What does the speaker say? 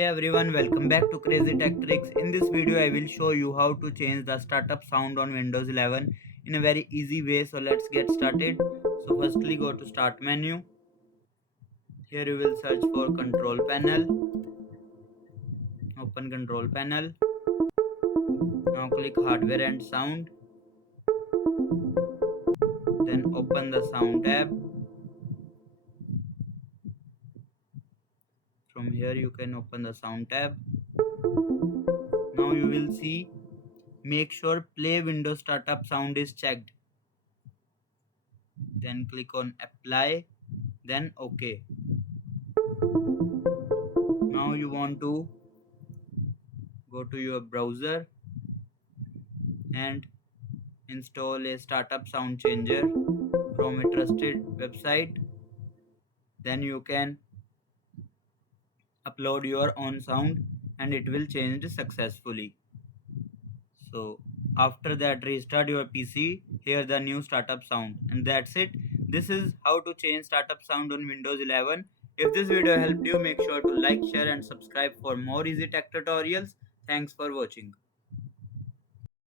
Hey everyone, welcome back to Crazy Tech Tricks. In this video, I will show you how to change the startup sound on Windows 11 in a very easy way. So let's get started. So firstly, go to Start menu. Here you will search for Control Panel. Open Control Panel. Now click Hardware and Sound. Then open the Sound tab. From here you can open the Sound tab. Now you will see make sure Play Windows Startup Sound is checked. Then click on Apply. Then OK. Now you want to go to your browser and install a startup sound changer from a trusted website. Then you can upload your own sound and it will change successfully. So after that, restart your PC, hear the new startup sound, and that's it. This is how to change startup sound on Windows 11. If this video helped you, make sure to like, share and subscribe for more easy tech tutorials. Thanks for watching.